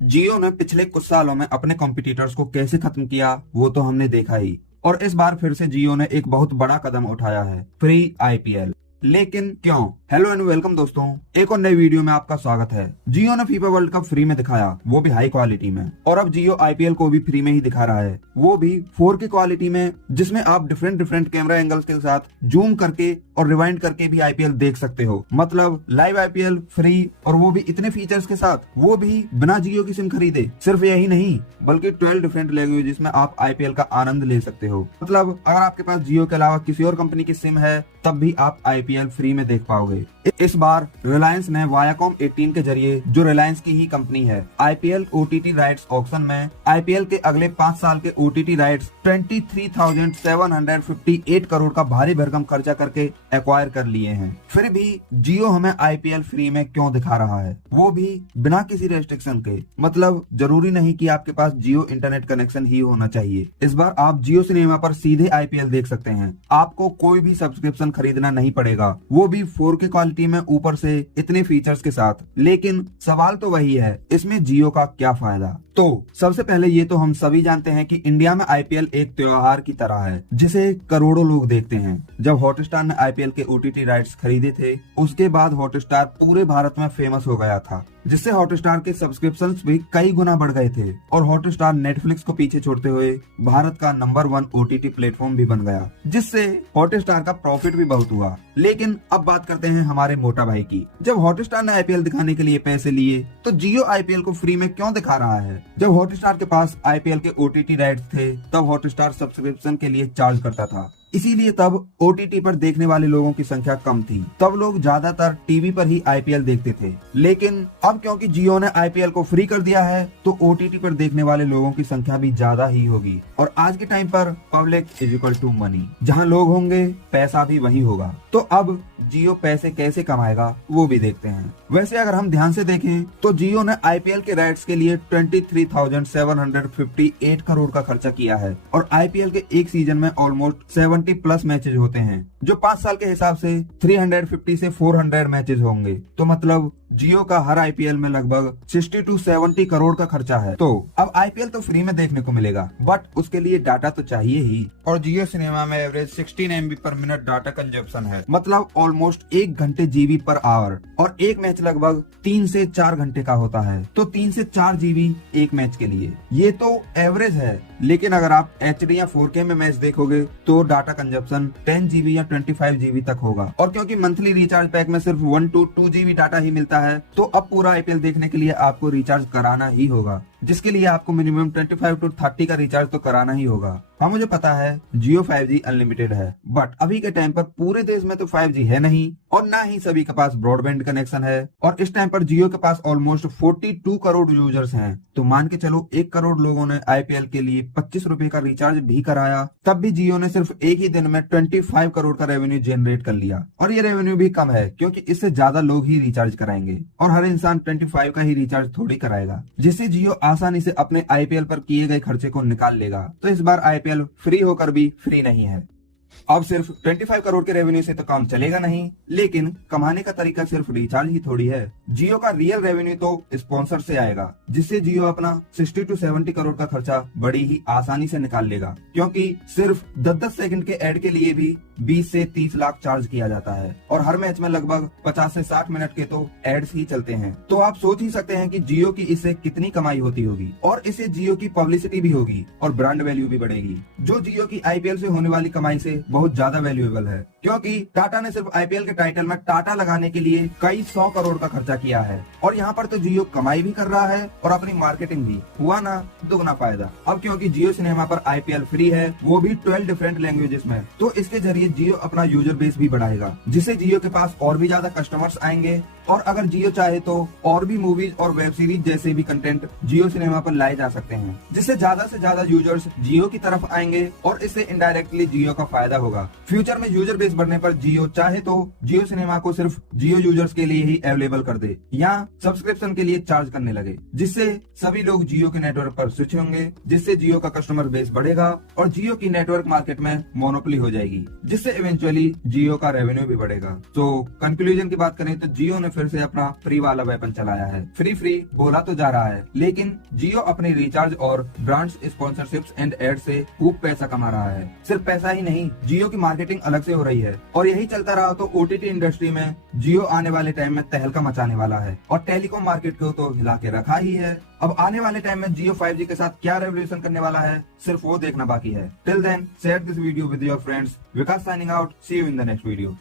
जियो ने पिछले कुछ सालों में अपने कॉम्पिटिटर्स को कैसे खत्म किया वो तो हमने देखा ही। और इस बार फिर से जियो ने एक बहुत बड़ा कदम उठाया है, फ्री आईपीएल। लेकिन क्यों? हेलो एंड वेलकम दोस्तों, एक और नई वीडियो में आपका स्वागत है। जियो ने फीफा वर्ल्ड कप फ्री में दिखाया, वो भी हाई क्वालिटी में। और अब जियो आईपीएल को भी फ्री में ही दिखा रहा है, वो भी 4K क्वालिटी में, जिसमें आप डिफरेंट कैमरा एंगल्स के साथ जूम करके और रिवाइंड करके भी आईपीएल देख सकते हो। मतलब लाइव आईपीएल फ्री, और वो भी इतने फीचर्स के साथ, वो भी बिना जियो की सिम खरीदे। सिर्फ यही नहीं, बल्कि 12 डिफरेंट लैंग्वेजेस में आप आईपीएल का आनंद ले सकते हो। मतलब अगर आपके पास जियो के अलावा किसी और कंपनी की सिम है, तब भी आप आईपीएल फ्री में देख पाओगे। इस बार रिलायंस ने वायाकॉम 18 के जरिए, जो रिलायंस की ही कंपनी है, आईपीएल ओटीटी राइट्स ऑक्शन में आईपीएल के अगले 5 साल के ओटीटी राइट्स 23,758 करोड़ का भारी भरकम खर्चा करके एक्वायर कर लिए हैं। फिर भी जियो हमें आईपीएल फ्री में क्यों दिखा रहा है, वो भी बिना किसी रेस्ट्रिक्शन के। मतलब जरूरी नहीं कि आपके पास जियो इंटरनेट कनेक्शन ही होना चाहिए। इस बार आप जियो सिनेमा पर सीधे आईपीएल देख सकते हैं। आपको कोई भी सब्सक्रिप्शन खरीदना नहीं पड़ेगा, वो भी 4K क्वालिटी में, ऊपर से इतने फीचर्स के साथ। लेकिन सवाल तो वही है, इसमें जियो का क्या फायदा? तो सबसे पहले ये तो हम सभी जानते हैं कि इंडिया में आईपीएल एक त्योहार की तरह है, जिसे करोड़ों लोग देखते हैं। जब हॉटस्टार ने आईपीएल के ओटीटी राइट्स खरीदे थे, उसके बाद हॉटस्टार पूरे भारत में फेमस हो गया था, जिससे हॉटस्टार के सब्सक्रिप्शंस भी कई गुना बढ़ गए थे। और हॉटस्टार नेटफ्लिक्स को पीछे छोड़ते हुए भारत का नंबर 1 ओटीटी प्लेटफॉर्म भी बन गया, जिससे हॉटस्टार का प्रॉफिट भी बहुत हुआ। लेकिन अब बात करते हैं हमारे मोटा भाई की। जब हॉटस्टार ने आईपीएल दिखाने के लिए पैसे लिए, तो जियो आईपीएल को फ्री में क्यों दिखा रहा है? जब हॉटस्टार के पास आईपीएल के ओटीटी राइट्स थे, तब हॉटस्टार सब्सक्रिप्शन के लिए चार्ज करता था। इसीलिए तब ओटीटी पर देखने वाले लोगों की संख्या कम थी। तब लोग ज्यादातर टीवी पर ही आईपीएल देखते थे। लेकिन अब क्योंकि जियो ने आईपीएल को फ्री कर दिया है, तो ओटीटी पर देखने वाले लोगों की संख्या भी ज्यादा ही होगी। और आज के टाइम पर public is equal to money, जहां लोग होंगे पैसा भी वही होगा। तो अब जियो पैसे कैसे कमाएगा, वो भी देखते हैं। वैसे अगर हम ध्यान से देखें, तो जियो ने आईपीएल के राइट्स के लिए 23,758 करोड़ का खर्चा किया है। और आईपीएल के एक सीजन में ऑलमोस्ट 70+ मैचेज होते हैं, जो 5 साल के हिसाब से 350 से 400 मैचेज होंगे। तो मतलब जियो का हर आईपीएल में लगभग 60 to 70 करोड़ का खर्चा है। तो अब आईपीएल तो फ्री में देखने को मिलेगा, बट उसके लिए डाटा तो चाहिए ही। और जियो सिनेमा में एवरेज 16 MB पर मिनट डाटा कंजप्शन है। मतलब ऑलमोस्ट 1 घंटे जीबी पर आवर। और एक मैच लगभग 3 से 4 घंटे का होता है, तो 3 से 4 जीबी एक मैच के लिए। ये तो एवरेज है। लेकिन अगर आप HD या 4K में मैच देखोगे, तो डाटा कंजप्शन 10 GB या 25 GB तक होगा। और क्योंकि मंथली रिचार्ज पैक में सिर्फ 1 to 2 GB डाटा ही मिलता है, तो अब पूरा आईपीएल देखने के लिए आपको रिचार्ज कराना ही होगा, जिसके लिए आपको मिनिमम 25 to 30 का रिचार्ज तो कराना ही होगा। हाँ, मुझे पता है जियो 5G अनलिमिटेड है, बट अभी के टाइम पर पूरे देश में तो 5G है नहीं, और ना ही सभी के पास ब्रॉडबैंड कनेक्शन है। और इस टाइम पर जियो के पास ऑलमोस्ट 42 करोड़ यूजर्स हैं। तो मान के चलो 1 करोड़ लोगों ने आईपीएल के लिए 25 रुपए का रिचार्ज भी कराया, तब भी जियो ने सिर्फ एक ही दिन में 25 करोड़ का रेवेन्यू जनरेट कर लिया। और ये रेवेन्यू भी कम है, क्योंकि इससे ज्यादा लोग ही रिचार्ज कराएंगे, और हर इंसान 25 का ही रिचार्ज थोड़ी कराएगा, जिससे जियो आसानी से अपने आईपीएल पर किए गए खर्चे को निकाल लेगा। तो इस बार आईपीएल फ्री होकर भी फ्री नहीं है। अब सिर्फ 25 करोड़ के रेवेन्यू से तो काम चलेगा नहीं, लेकिन कमाने का तरीका सिर्फ रिचार्ज ही थोड़ी है। जियो का रियल रेवेन्यू तो स्पॉन्सर से आएगा, जिससे जियो अपना 60 to 70 करोड़ का खर्चा बड़ी ही आसानी से निकाल लेगा। क्योंकि सिर्फ 10-10 सेकंड के एड के लिए भी 20 से 30 लाख चार्ज किया जाता है, और हर मैच में लगभग 50 से 60 मिनट के तो एड्स ही चलते हैं। तो आप सोच ही सकते हैं कि जियो की इससे कितनी कमाई होती होगी। और इससे जियो की पब्लिसिटी भी होगी और ब्रांड वैल्यू भी बढ़ेगी, जो जियो की आईपीएल से होने वाली कमाई से बहुत ज्यादा वैल्यूएबल है। क्योंकि टाटा ने सिर्फ आईपीएल के टाइटल में टाटा लगाने के लिए कई 100 करोड़ का खर्चा किया है। और यहाँ पर तो जियो कमाई भी कर रहा है और अपनी मार्केटिंग भी। हुआ ना दुगना फायदा। अब क्योंकि जियो सिनेमा पर आईपीएल फ्री है, वो भी 12 डिफरेंट लैंग्वेजेस में, तो इसके जरिए जियो अपना यूजर बेस भी बढ़ाएगा, जिससे जियो के पास और भी ज्यादा कस्टमर्स आएंगे। और अगर जियो चाहे तो और भी मूवीज और वेब सीरीज जैसे भी कंटेंट जियो सिनेमा पर लाए जा सकते हैं, जिससे ज्यादा से ज्यादा यूजर्स जियो की तरफ आएंगे, और इससे इनडायरेक्टली जियो का फायदा होगा। फ्यूचर में यूजर बेस बढ़ने पर जियो चाहे तो जियो सिनेमा को सिर्फ जियो यूजर्स के लिए ही अवेलेबल कर दे, या सब्सक्रिप्शन के लिए चार्ज करने लगे, जिससे सभी लोग जियो के नेटवर्क पर स्विच होंगे, जिससे जियो का कस्टमर बेस बढ़ेगा और जियो की नेटवर्क मार्केट में मोनोपोली हो जाएगी, जिससे इवेंचुअली जियो का रेवेन्यू भी बढ़ेगा। तो कंक्लूजन की बात करें तो जियो ने फिर से अपना फ्री वाला वेपन चलाया है। फ्री बोला तो जा रहा है, लेकिन जियो अपने रिचार्ज और ब्रांड्स स्पॉन्सरशिप्स एंड एड से खूब पैसा कमा रहा है। सिर्फ पैसा ही नहीं, जियो की मार्केटिंग अलग से हो रही है और यही चलता रहा तो ओटीटी इंडस्ट्री में जियो आने वाले टाइम में तहलका मचाने वाला है और टेलीकॉम मार्केट को तो हिला के रखा ही है। अब आने वाले टाइम में जियो 5G के साथ क्या रेवोल्यूशन करने वाला है, सिर्फ वो देखना बाकी है। Till then share this video with your friends. Vikas signing out, see you in the next video.